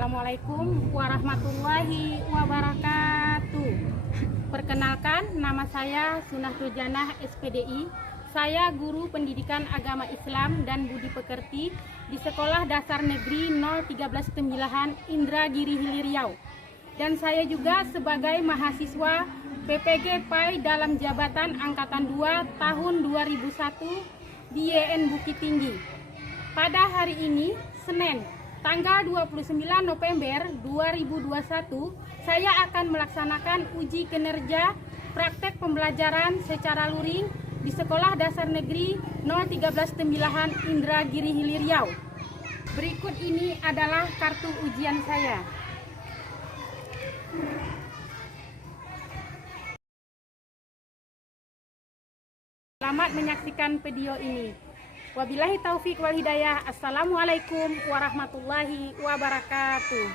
Assalamualaikum warahmatullahi wabarakatuh. Perkenalkan, nama saya Sunatul Janah SPDI. Saya guru pendidikan agama Islam dan budi pekerti di Sekolah Dasar Negeri 013 Tembilahan Indragiri Hilir Riau. Dan saya juga sebagai mahasiswa PPG PAI dalam jabatan Angkatan 2 tahun 2001 di YN Bukit Tinggi. Pada hari ini, Senin, tanggal 29 November 2021, saya akan melaksanakan uji kinerja praktek pembelajaran secara luring di Sekolah Dasar Negeri 013 Tembilahan Indragiri Hilir Riau. Berikut ini adalah kartu ujian saya. Selamat menyaksikan video ini. Wabillahi taufik wal hidayah. Assalamualaikum warahmatullahi wabarakatuh.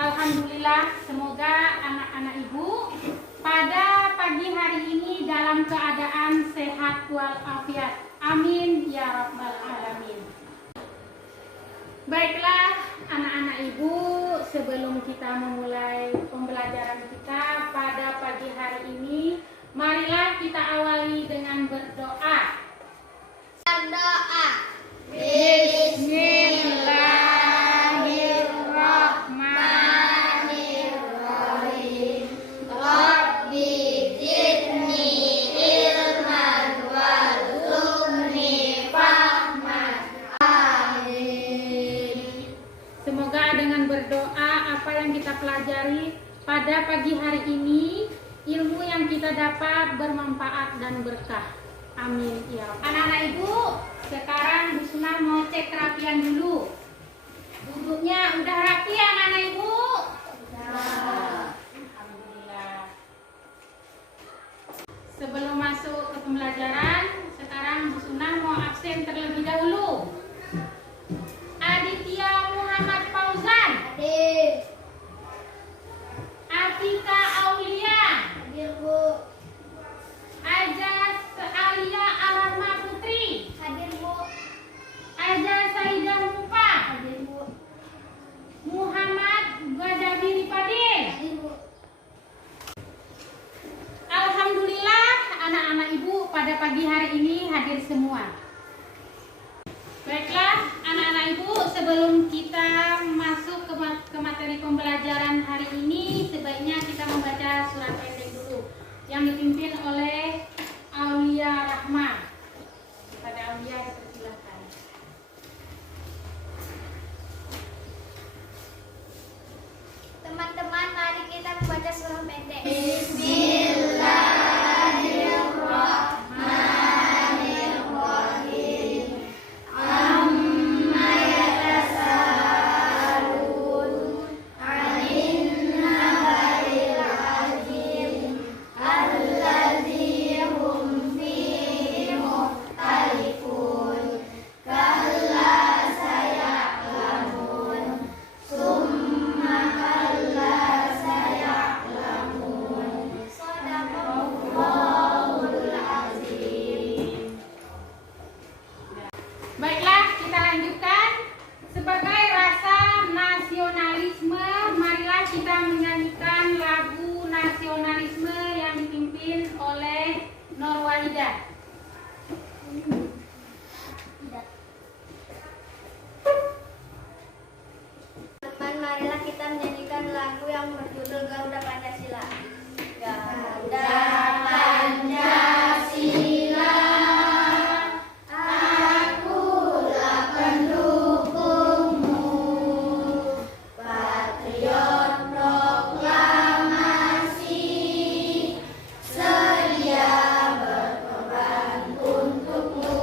Alhamdulillah, semoga anak-anak ibu pada pagi hari ini dalam keadaan sehat walafiat. Amin ya rabbal alamin. Baiklah anak-anak ibu, sebelum kita memulai pembelajaran kita pada pagi hari ini, marilah kita awali dengan berdoa. Berdoa. Bismillahirrahmanirrahim. Rabbi zidni ilman warzuqni fahman. Amin. Semoga dengan berdoa apa yang kita pelajari pada pagi hari ini, ilmu yang kita dapat bermanfaat dan berkah. Amin ya Rabbal. Anak-anak ibu, sekarang Bu Suna mau cek kerapian dulu. Duduknya udah rapi ya anak-anak ibu? Udah. Alhamdulillah. Sebelum masuk ke pembelajaran, sekarang Bu Suna mau absen terlebih dahulu. Aditya Muhammad Fauzan. Hadir. Atika Aulia. Hadir, Bu. Aja Alia Arahma Putri. Hadir, Bu. Aja Saidah Mupa. Hadir, Bu. Muhammad Ghazali Fadil. Hadir, Bu. Alhamdulillah anak-anak ibu pada pagi hari ini hadir semua. Baiklah anak-anak ibu, sebelum kita masuk ke materi pembelajaran hari ini, sebaiknya kita membaca surat pendek dulu yang dipimpin oleh Aulia Rahma. Pada Aulia dipersilakan. Teman-teman, mari kita membaca surah pendek. Bismillahirrahmanirrahim. Amma yatasaalun 'anil naba'il 'azim alladzi hum fihi mukhtalifun. Kalla saya'lamun summa kalla saya'lamun. Shadaqallahul azim. Baiklah, kita lanjutkan. Sebagai rasa nasionalisme kita menyanyikan lagu nasionalisme yang dipimpin oleh Nur Wahidah. Teman, marilah kita menyanyikan lagu yang berjudul Garuda Pancasila. Garuda Pancasila, akulah pendukungmu, patriot proklamasi, sedia berkorban untukmu.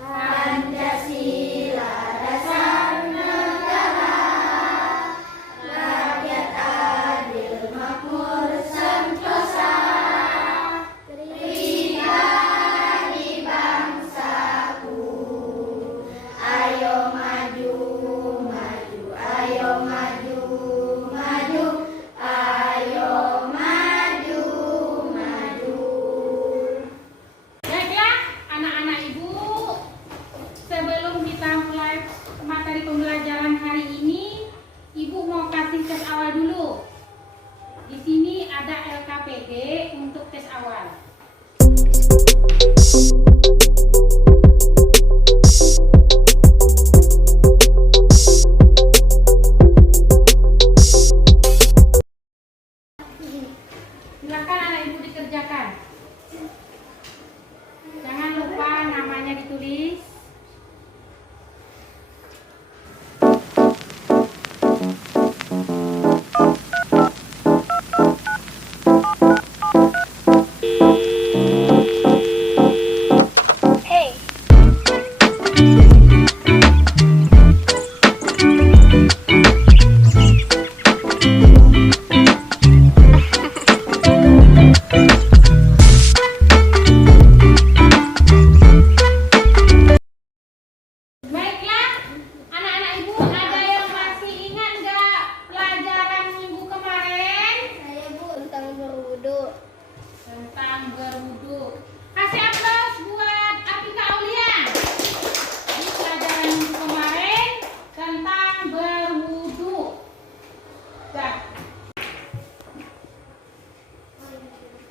Pancasila dasar negara, rakyat adil makmur sentosa, pribadi bangsaku. Ayo maju, maju, ayo maju, maju, ayo maju, maju. Baiklah anak-anak ibu, sebelum kita mulai materi pembelajaran hari ini, ibu mau kasih tes awal dulu. Di sini ada LKPD untuk tes awal. Silakan anak ibu dikerjakan. Jangan lupa namanya ditulis. Baiklah, anak-anak ibu, ada yang masih ingat nggak pelajaran minggu kemarin? Saya Bu tentang berwudu. Tentang berwudu. Kasih aplaus buat Atika Aulia. Di pelajaran minggu kemarin tentang berwudu. Dah.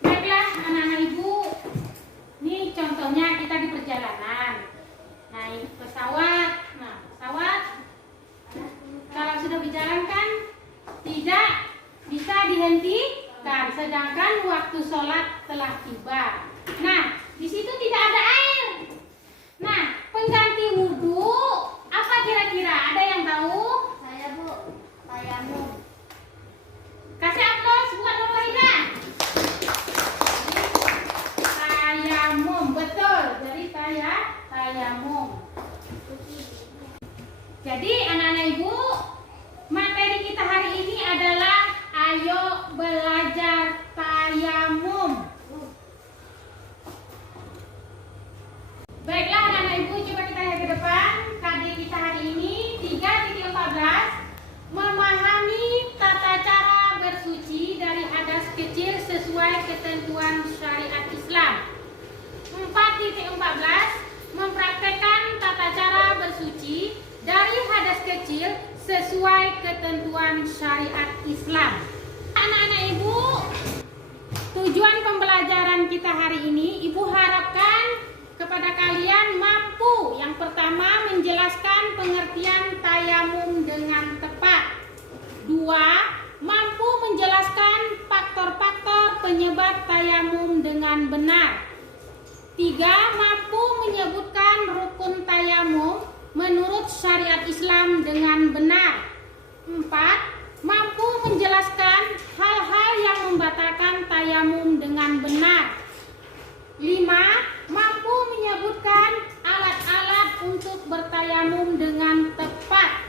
Baiklah, anak-anak ibu, ini contohnya kita di perjalanan. Naik pesawat. Nah, pesawat kalau sudah berjalan kan tidak bisa dihentikan, sedangkan waktu sholat telah tiba. Nah, di situ tidak ada air. Nah, pengganti wudhu apa kira-kira? Ada yang tahu? Saya Bu, tayamum. Kasih aplaus buat Nur Wahidah. Tayamum, betul. Jadi tayamum. Jadi anak-anak ibu, materi kita hari ini adalah ayo belajar tayamum. Baiklah anak-anak ibu, coba kita lihat ke depan. KD kita hari ini 3.14, memahami tata cara bersuci dari hadas kecil sesuai ketentuan syariat Islam. 4.14, mempraktekkan tata cara bersuci dari hadas kecil sesuai ketentuan syariat Islam. Anak-anak ibu, tujuan pembelajaran kita hari ini, ibu harapkan kepada kalian mampu yang pertama menjelaskan pengertian tayamum dengan tepat. 2. Mampu menjelaskan faktor-faktor penyebab tayamum dengan benar. 3. Mampu menyebutkan rukun tayamum menurut syariat Islam dengan benar. 4. Mampu menjelaskan hal-hal yang membatalkan tayamum dengan benar. 5. Mampu menyebutkan alat-alat untuk bertayamum dengan tepat.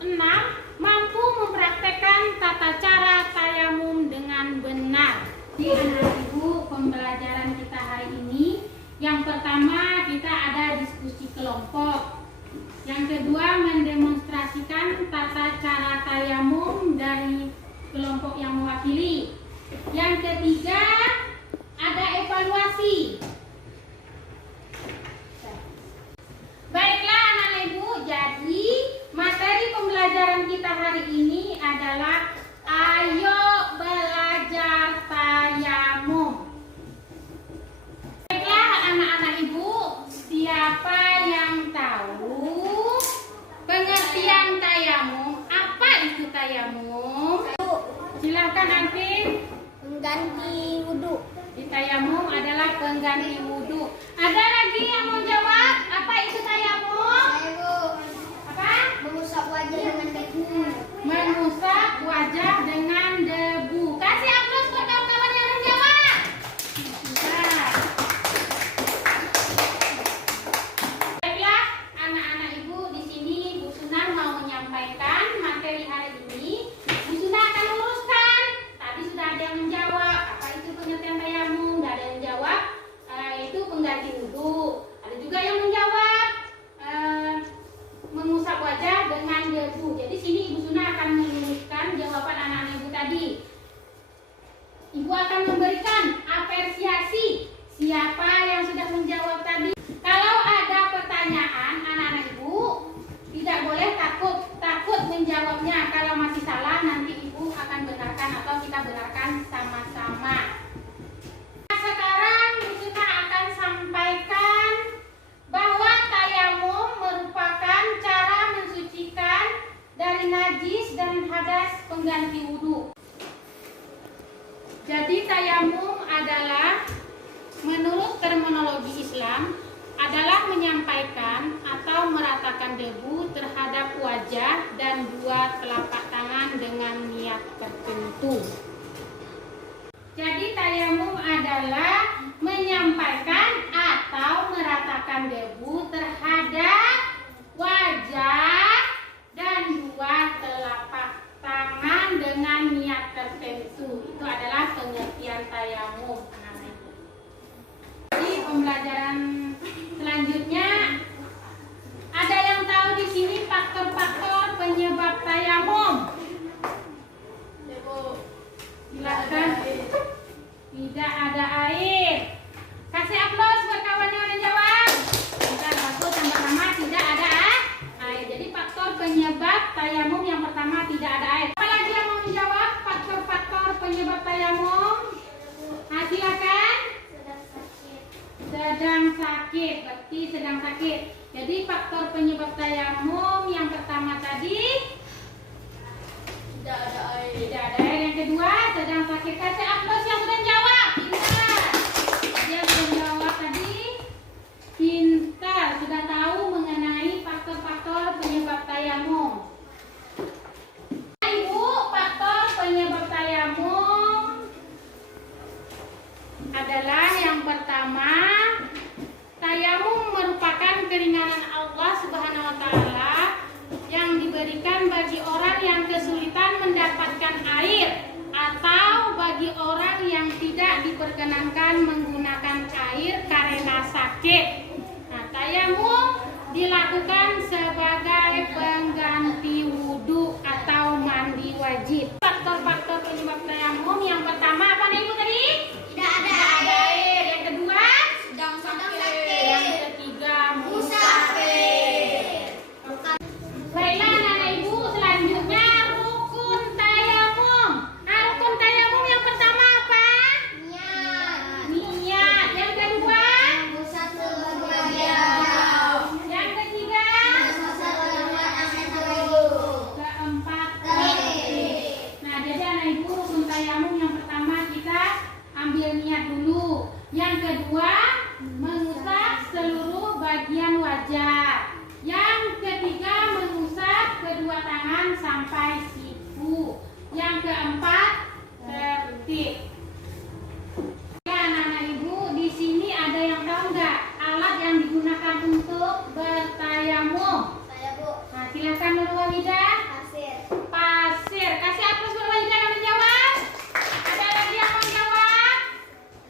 6. Mampu mempraktekkan tata cara tayamum dengan benar. Di anak ibu, pembelajaran kita hari ini, yang pertama kita ada diskusi kelompok. Yang kedua mendemonstrasikan tata Perkenalkan Alvin. Pengganti wudhu. Di tayamum adalah pengganti wudhu. Ada lagi yang mau jawab? Apa itu tayamum? Saya Bu. Apa? Mengusap wajah dengan debu. Mengusap wajah dengan debu. Kasih aplaus buat kawan-kawan yang menjawab. Nah. Baiklah, anak-anak ibu di sini Bu Sunah mau menyampaikan materi hari ini. Bu Sunah akan luruskan. Tadi sudah ada yang menjawab. Apa itu pengertian tayamum? Sudah ada yang menjawab. Itu pengganti wudhu. Ada juga yang menjawab mengusap wajah dengan debu. Jadi sini Ibu Sunah akan meluruskan jawaban anak-anak ibu tadi. Ibu akan memberikan apresiasi siapa yang sudah menjawab tadi. Kalau ada pertanyaan anak-anak ibu, tidak boleh takut menjawabnya. Kalau masih salah nanti ibu akan benarkan atau kita benarkan sama-sama. Sekarang Ibu Sunah akan sampaikan bahwa tayamum merupakan cara mensucikan dari najis dan hadas pengganti wudhu. Jadi tayamum adalah menurut terminologi Islam adalah menyampaikan atau meratakan debu terhadap wajah dan dua telapak tangan dengan niat tertentu. Jadi tayamum adalah menyampaikan atau meratakan debu terhadap wajah dan dua telapak tangan dengan niat tertentu. Itu adalah pengertian tayamum. Di pembelajaran selanjutnya ada yang tahu di sini faktor-faktor penyebab tayamum? Silakan. Tidak ada air. Kasih aplaus buat kawan yang menjawab. Bentar, satu yang pertama tidak ada air. Jadi faktor penyebab tayamum yang pertama tidak ada air. Apa lagi yang mau menjawab faktor-faktor penyebab tayamum? Silakan. Sedang sakit, berarti sedang sakit. Jadi faktor penyebab tayamum yang pertama tadi tidak ada air. Tidak ada air. Yang kedua sedang sakit. Kasih aplaus yang sudah jawab. Pintar. Dia sudah jawab tadi. Pintar. Sudah tahu mengenai faktor-faktor penyebab tayamum. Ibu, faktor penyebab tayamum adalah yang pertama, tayamum merupakan keringanan Allah Subhanahu wa taala yang diberikan bagi orang yang kesulitan mendapatkan air atau bagi orang yang tidak diperkenankan menggunakan air karena sakit. Nah, tayamum dilakukan sebagai pengganti wudhu atau mandi wajib. Faktor-faktor penyebab tayamum yang pertama apa nih Ibu tadi? Tidak ada Air. Yang kedua? Sedang sakit. Yang ketiga musafir. Baiklah anak-anak ibu, selanjutnya rukun tayamum. Nah, rukun tayamum yang pertama apa? Niat. Yang kedua? Pusat seluruh badan. Yang ketiga? Pusat seluruh Keempat? Tertib. Nah, jadi anak ibu rukun tayamum yang pertama kita ambil niat dulu. Yang kedua, mengusap seluruh bagian wajah. Yang ketiga, mengusap kedua tangan sampai siku. Yang keempat, tertib. Ya, anak-anak ibu, di sini ada yang tahu nggak alat yang digunakan untuk bertayamum? Saya Bu. Nah, silakan Nurul Walidah. Pasir. Pasir. Kasih aplaus Nurul Walidah yang menjawab. Ada lagi yang menjawab?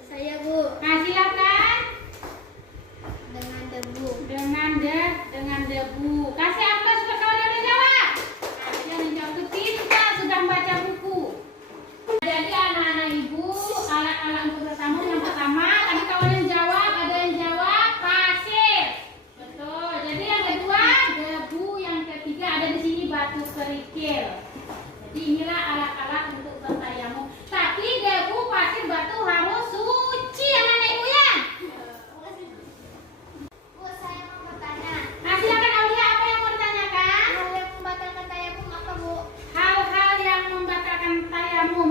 Saya Bu. Nah, silakan. Dengan debu. Dengan debu. Kasih aplaus buat kawan yang menjawab. Nah, dia menjawab itu pintar, sudah membaca buku. Jadi anak-anak ibu, alat-alat untuk bertayamum yang pertama, tadi kawan yang jawab, ada yang jawab pasir. Betul. Jadi yang kedua debu, yang ketiga ada di sini batu kerikil. Jadi inilah alat-alat untuk bertayamum. Tapi debu, pasir, batu harus suci anak-anak ibu ya. Bu, saya mau bertanya. Nah, silakan Aulia, apa yang mau ditanyakan? Hal yang membatalkan tayamum apa Bu? Hal-hal yang membatalkan tayamum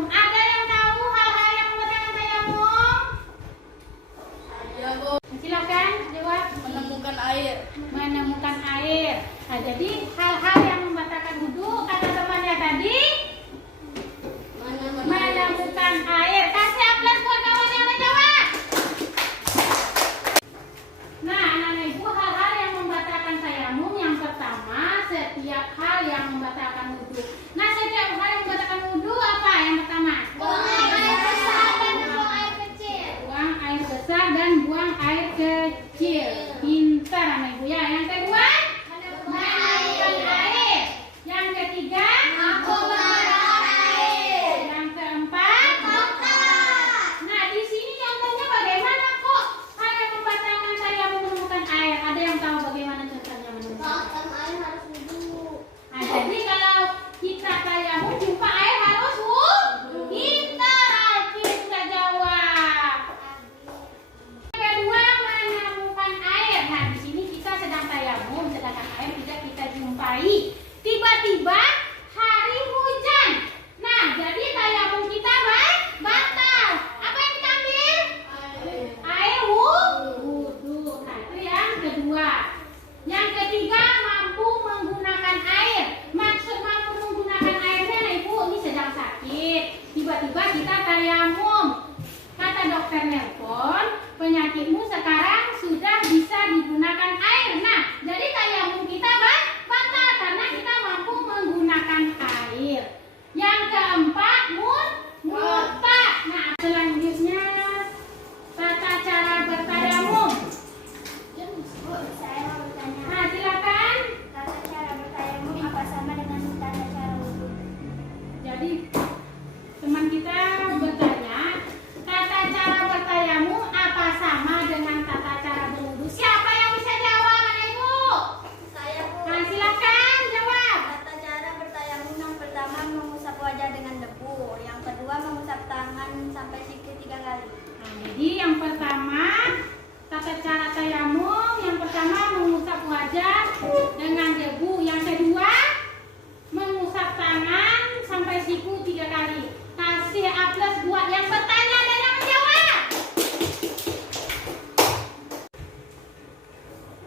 keempat murta. Nah, selanjutnya tata cara bertayamum. Bu, saya mau bertanya. Nah, silakan. Tata cara bertayamum apa sama dengan tata cara wudhu? Jadi teman kita bertanya, tata cara bertayamum apa sama dengan tata cara berwudu? Siapa yang bisa jawab, Anak Ibu? Saya, Bu. Nah, silakan jawab. Tata cara bertayamum yang pertama mengusap wajah dengan debu, yang kedua mengusap tangan sampai siku 3 kali. Nah, jadi yang pertama tata cara tayamum, yang pertama mengusap wajah dengan debu, yang kedua mengusap tangan sampai siku 3 kali. Kasih A+ buat yang bertanya dan yang menjawab.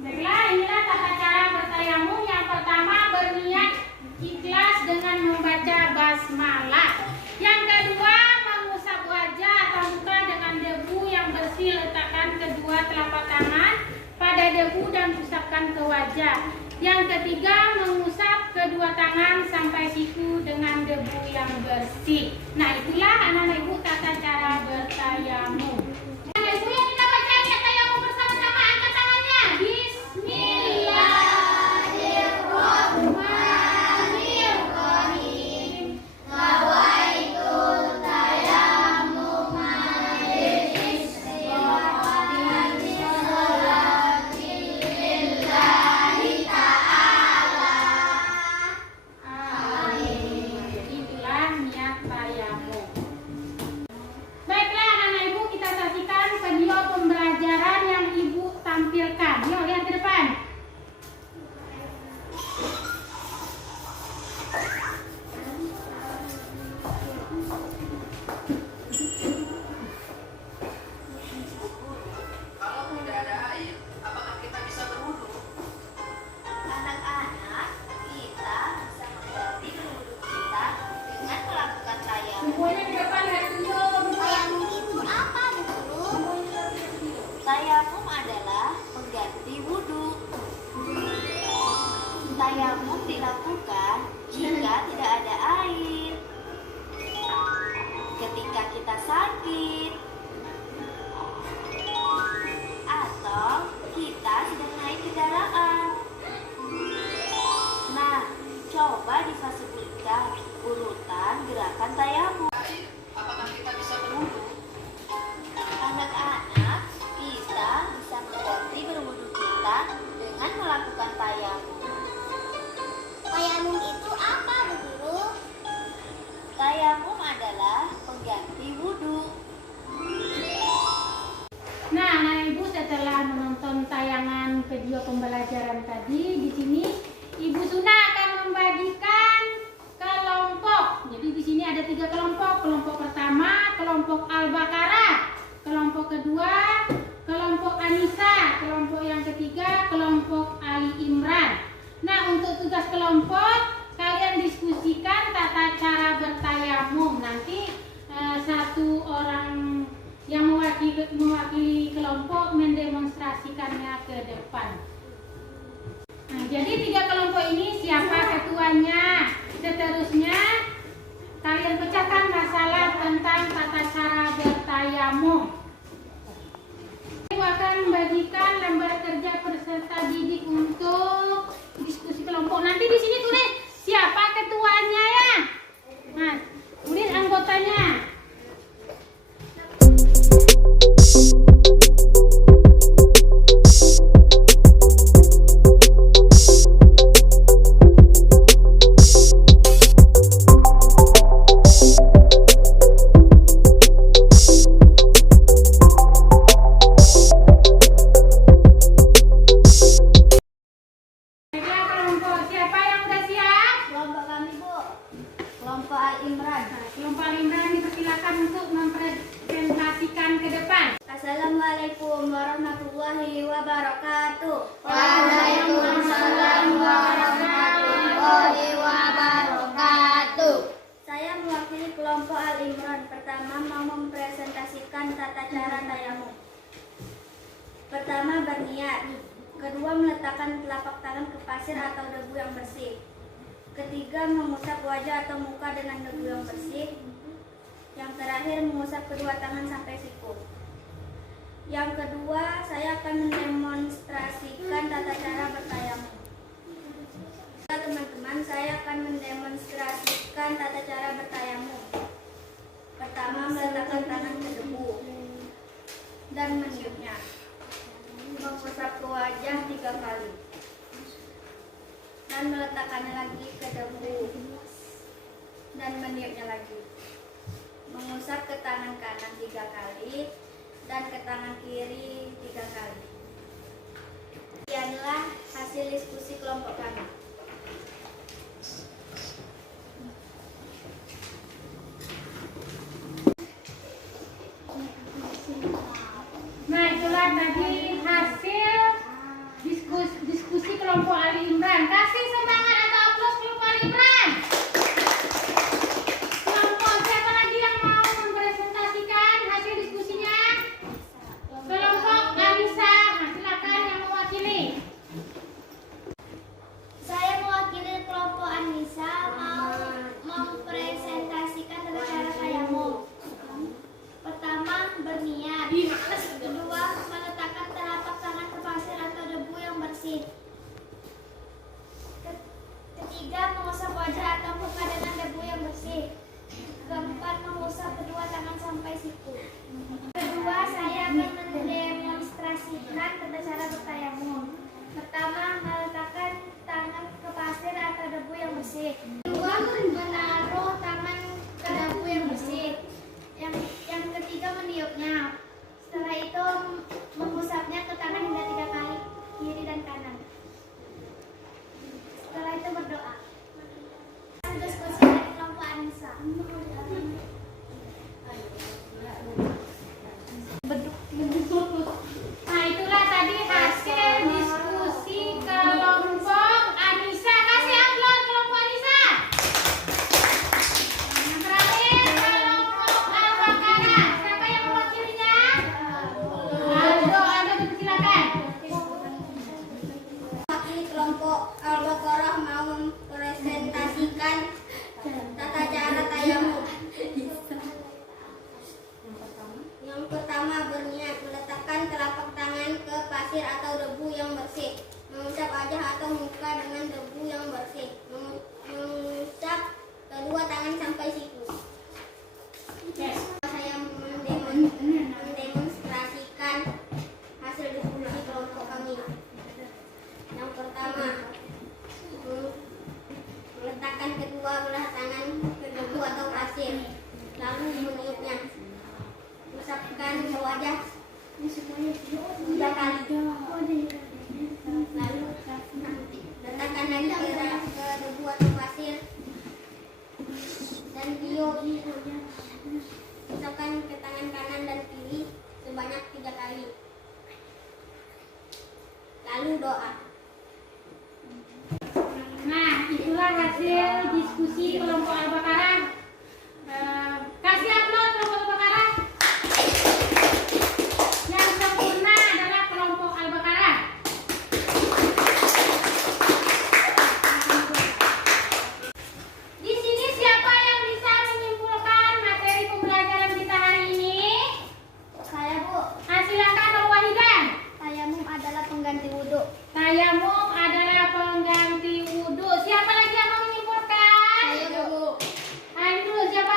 Baiklah, inilah tata cara bertayamum. Yang pertama berniat ikhlas dengan membaca basmalah. Yang kedua mengusap wajah atau muka dengan debu yang bersih. Letakkan kedua telapak tangan pada debu dan usapkan ke wajah. Yang ketiga mengusap kedua tangan sampai siku dengan debu yang bersih. Nah, itulah anak-anak ibu tata cara bertayamum. Anak ibu yang kita baca ayat tayamum bersama-sama, angkat tangannya. Bismillahirrahmanirrahim. Nawaitul tayammum lillahi ta'ala. Itulah niat tayamum. Baiklah anak-anak ibu, kita saksikan video pembelajaran yang ibu tampilkan. Yuk lihat ke depan. Kalau tidak ada air, apakah kita bisa berwudu? Anak-anak, kita bisa mengganti wudhu kita dengan melakukan tayamum. Semuanya ke depan lihat video. Tayamum itu apa, Bu Guru? Tayamum adalah mengganti wudhu. Tayamum dilakukan jika tidak ada air, ketika kita sakit, atau kita sedang naik kendaraan. Nah, coba difasilitaskan urutan gerakan tayamum. Air, apakah kita bisa berwudu? Anak-anak, kita bisa mengganti berwudu kita dengan melakukan tayamum. Tayamum itu apa, Bu Guru? Tayamum adalah pengganti wudu. Nah, anak ibu setelah menonton tayangan video pembelajaran tadi, di sini Ibu Suna akan membagikan kelompok. Jadi di sini ada 3 kelompok. Kelompok pertama, kelompok Al-Baqarah. Kelompok kedua, kelompok An-Nisa. Kelompok yang ketiga, kelompok Ali Imran. Nah, untuk tugas kelompok, kalian diskusikan tata cara bertayamum. Nanti satu orang yang mewakili kelompok mendemonstrasikannya ke depan. Nah, jadi 3 kelompok ini siapa ketuanya? Seterusnya kalian pecahkan masalah tentang tata cara bertayamum. Ibu akan membagikan lembar kerja peserta didik untuk diskusi kelompok. Nanti di sini tulis siapa ketuanya ya. Nah, tulis anggotanya. Baiklah kelompok, siapa yang udah siap? Kelompok kami, Bu. Kelompok Al Imran. Nah, kelompok Imran dipersilakan untuk mempresentasikan ke depan. Assalamualaikum warahmatullahi wabarakatuh. Waalaikumsalam warahmatullahi wabarakatuh. Saya mewakili kelompok Al Imran. Pertama mau mempresentasikan tata cara tayamum. Pertama berniat. Kedua meletakkan telapak tangan ke pasir atau debu yang bersih. Ketiga, mengusap wajah atau muka dengan debu yang bersih. Yang terakhir, mengusap kedua tangan sampai siku. Yang kedua, saya akan mendemonstrasikan tata cara bertayamum. Teman-teman, saya akan mendemonstrasikan tata cara bertayamum. Pertama, meletakkan tangan ke debu dan meniupnya. Mengusap ke wajah 3 kali. Dan meletakkannya lagi ke debu dan meniupnya lagi. Mengusap ke tangan kanan 3 kali dan ke tangan kiri 3 kali. Sekianlah hasil diskusi kelompok kami. Nah, itulah tadi hasil diskusi kelompok Ali Imran. Kasih semangat atau aplaus kelompok Ali Imran. Kelompok siapa lagi yang mau mempresentasikan hasil diskusinya? Kelompok Anissa, nah, silakan yang mewakili. Saya mewakili kelompok Anissa mau mempresentasikan tata cara tayamum. Pertama, berniat. Kedua, meletakkan telapak tangan ke pasir atau debu yang bersih. Ketiga, mengusap wajah atau muka dengan debu yang bersih. Keempat, mengusap kedua tangan sampai siku. Kedua, saya akan mendemonstrasikan tata cara bertayamum. Pertama, meletakkan tangan ke pasir atau debu yang bersih. Kedua, menaruh tangan ke debu yang bersih. Yang ketiga, meniupnya. Setelah itu, mengusapnya ke tangan hingga 3 kali, kiri dan kanan. Setelah itu berdoa. Diskusi dari kelompok Anissa. Nah, itulah tadi hasil diskusi kelompok Anissa. Kasih aplaus kelompok Anissa. Yang terakhir kelompok Al-Baqarah. Siapa yang mewakilinya? Aldo, silakan. Wakil kelompok Al-Baqarah mau mempresentasikan tata cara tayamum. Yang pertama, berniat. Meletakkan telapak tangan ke pasir atau debu yang bersih. Mengusap wajah atau muka dengan debu yang bersih. Mengusap kedua tangan sampai siku. Saya mendemonstrasikan hasil diskusi kelompok kami. Yang pertama, meletakkan kedua belah tangan ke debu atau pasir, lalu meniupnya. Usapkan ke wajah 3 kali. Lalu letakkan lagi ke debu atau pasir dan tiup. Usapkan ke tangan kanan dan kiri sebanyak 3 kali. Lalu doa. Nah, itulah hasil diskusi kelompok Al-Baqarah. Kasih aplaus kelompok Al-Baqarah. Yang sempurna adalah kelompok Al-Baqarah. Di sini siapa yang bisa menyimpulkan materi pembelajaran kita hari ini? Saya, Bu. Nah, silakan Om Wahidan. Tayamum adalah pengganti wudhu. Tayamum adalah pengganti wudhu. Siapa lagi yang mau menyimpulkan? Saya, Bu. Andrew, siapa?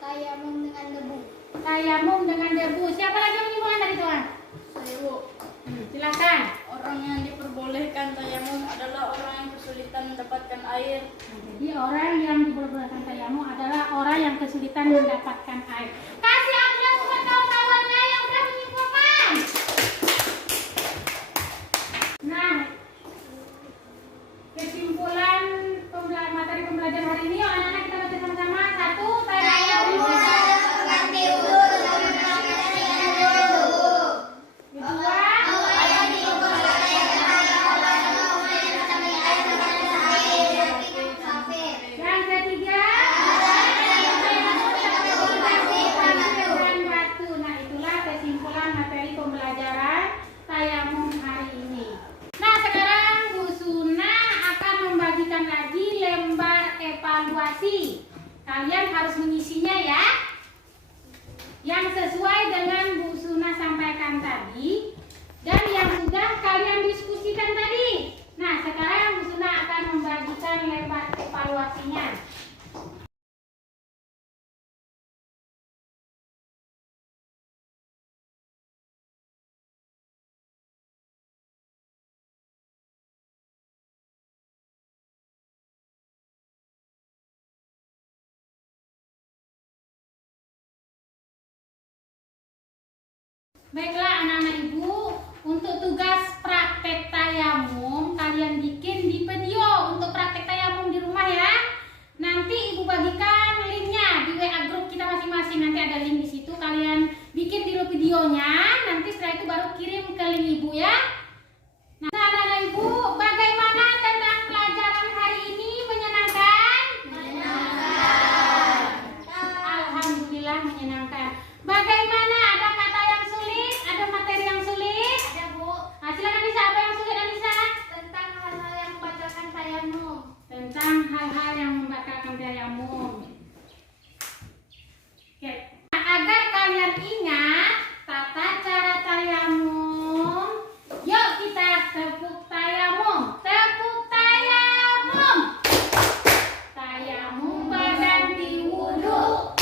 Tayamum dengan debu. Tayamum dengan debu. Siapa lagi yang menyimpulkan dari tuan? Saya, Bu. Silakan. Orang yang diperbolehkan tayamum adalah orang yang kesulitan mendapatkan air. Jadi orang yang diperbolehkan tayamum adalah orang yang kesulitan mendapatkan air. Kasih aplaus buat kawan-kawannya yang sudah menyimpulkan. Nah, kesimpulan materi pembelajaran hari ini, anak-anak kita baca sama-sama. 1, tayamum adalah pengganti wudhu. kedua, yang ketiga, harus mengisinya ya, yang sesuai dengan Bu Suna sampaikan tadi dan yang sudah kalian diskusikan tadi. Nah, sekarang Bu Suna akan membagikan lembar evaluasinya. Baiklah anak-anak ibu, untuk tugas praktek tayamum kalian bikin di video untuk praktek tayamum di rumah ya. Nanti ibu bagikan linknya di WA grup kita masing-masing. Nanti ada link di situ, kalian bikin dulu videonya. Nanti setelah itu baru kirim ke link ibu ya. Nah anak-anak ibu, bagaimana tentang pelajaran hari ini? Menyenangkan? Menyenangkan. Alhamdulillah menyenangkan. Bagaimana, ada kata yang sulit? Ada materi yang sulit? Ada Bu, Nah, silakan Anissa, apa yang sulit Anissa? tentang hal-hal yang membatalkan tayamum. Tentang hal-hal yang membatalkan tayamum. Oke. Nah, agar kalian ingat tata cara tayamum, yuk kita tepuk tayamum. Tepuk tayamum. Tayamum berganti wudhu.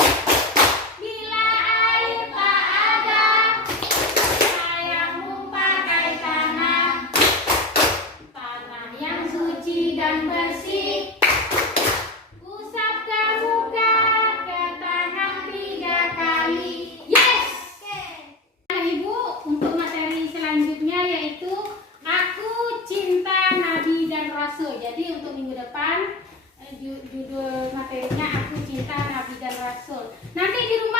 Bila air tak ada, tayamum pakai tanah. Tanah yang suci dan bersih. Usap ke muka, ke tangan 3 kali. Yes! Nah ibu, untuk materi selanjutnya yaitu Aku Cinta Nabi dan Rasul. Jadi untuk minggu depan judul materinya Aku Cinta Nabi dan Rasul. Nanti di rumah